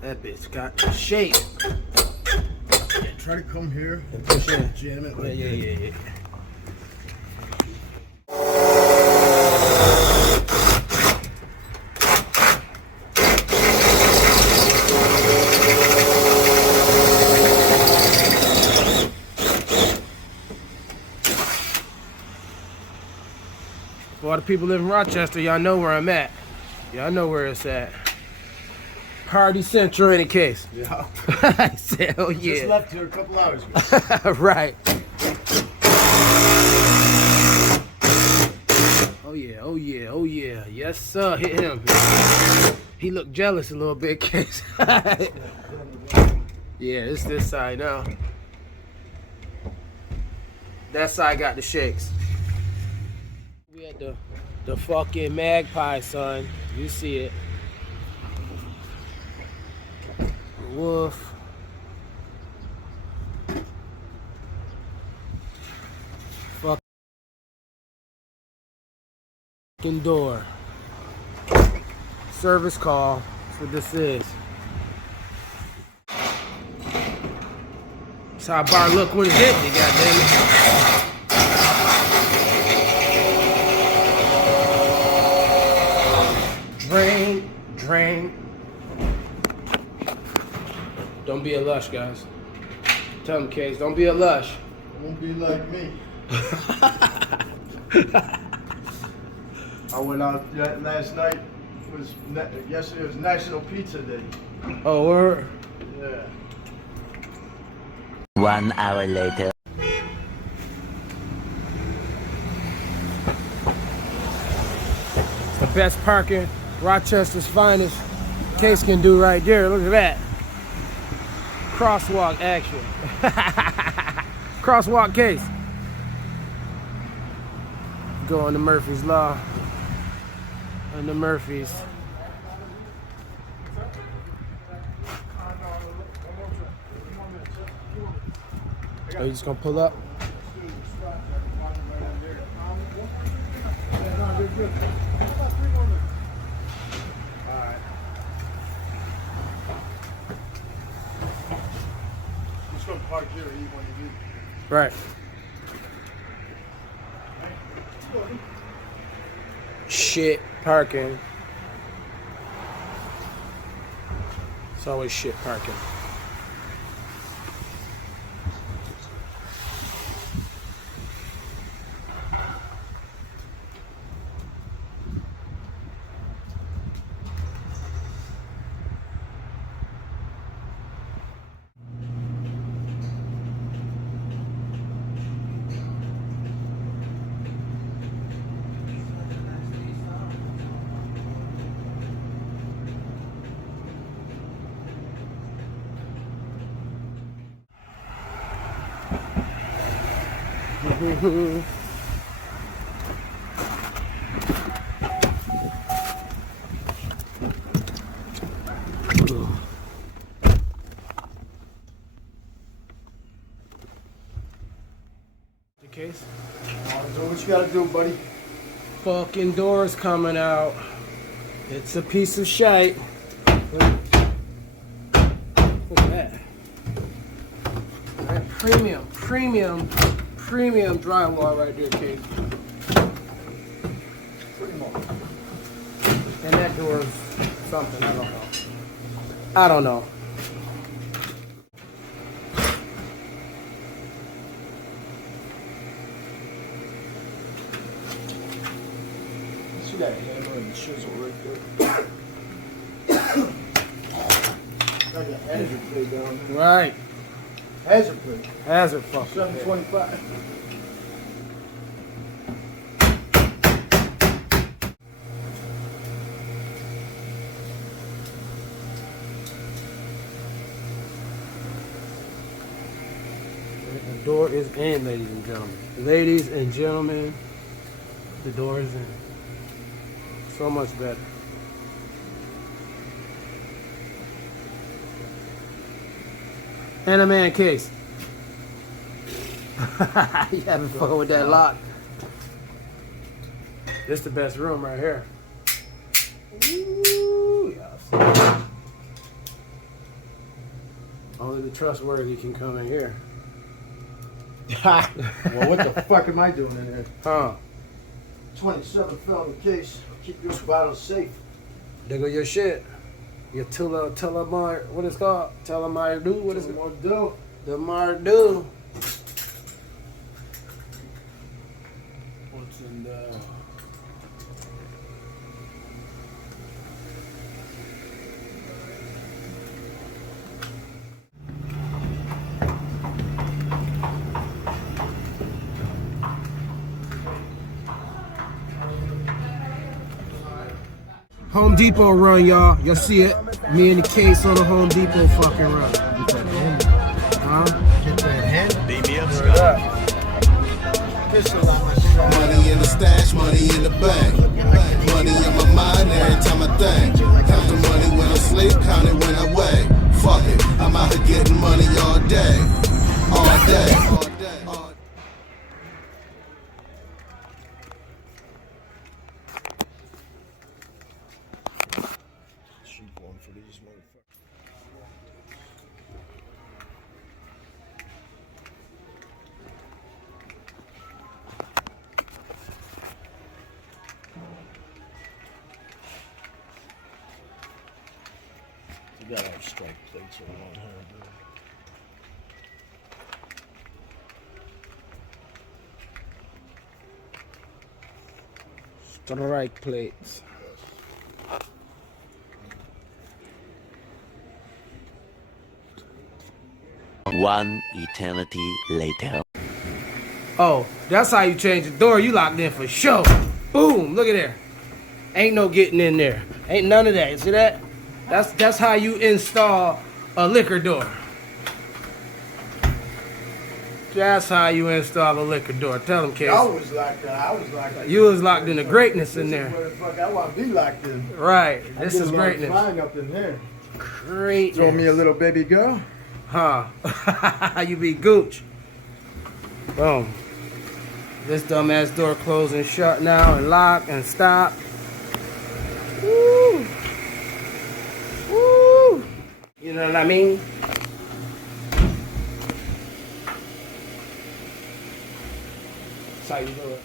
That bitch got shape. Yeah, try to come here And push in. jam it. Like Yeah. For all the people live in Rochester, y'all know where I'm at. Y'all know where it's at. Party Central, any case. Yeah. I said, oh yeah. Just left here a couple hours ago. Right. Oh yeah. Yes, sir. Hit him. He looked jealous a little bit, case. Yeah, it's this side now. That side got the shakes. We at the fucking Magpie, son. You see it. Wolf. Fucking door. Service call. That's what this is. That's how a bar look when it's empty, goddammit. Drain. Don't be a lush, guys. Tell them, Case, don't be a lush. Won't be like me. I went out last night. Yesterday was National Pizza Day. Oh, word. Yeah. 1 hour later. It's the best parking Rochester's finest Case can do right there. Look at that. Crosswalk action. Crosswalk Case. Go on to Murphy's Law. And the Murphys. Oh, you just gonna pull up? Just gonna park here or eat when you leave. Right. Shit parking. It's always shit parking. The case? Do what you gotta do, buddy. Fucking doors coming out. It's a piece of shite. Look at that. That premium drywall right there, Kate. Pretty much. And that door's something, I don't know. See that hammer and the chisel right there? Got a hazard plate down there. Right. Hazard plate. Hazard fuck. 725. The door is in, ladies and gentlemen. Ladies and gentlemen, the door is in. So much better. And a man case. You having fun with that lock? This the best room right here. Ooh, y'all see. Only trustworthy can come in here. Well, what the fuck am I doing in here? Huh? 27 felony case. Keep your bottles safe. There go your shit. Your Telemar, what is it called? Telemardu? What is it? More dough. The Mardu. What's in there? Home Depot run, y'all. Y'all see it? Me and the case on the Home Depot fucking run. Huh? Beat me up, Scott. Money in the stash, money in the bank. Money in my mind every time I think. Count the money when I sleep, count it when I wake. Fuck it, I'm out here getting money all day. All day. All day. All day. Sheep one for these motherfuckers. You gotta have strike plates around here, dude. Strike plates. One eternity later. Oh, that's how you change the door. You locked in for sure. Boom, look at there. Ain't no getting in there. Ain't none of that. You see that? That's how you install a liquor door. That's how you install a liquor door. Tell them, I Case. was like that. I was like that. You was locked in the greatness in This is there. where the fuck I want to be locked in. Right. I This get is a lot of greatness. flying up in here. Greatness. Throw me a little baby girl. Huh. You be gooch. Boom. This dumbass door closed and shut now and lock and stop. Woo. Woo. You know what I mean? That's how you do it.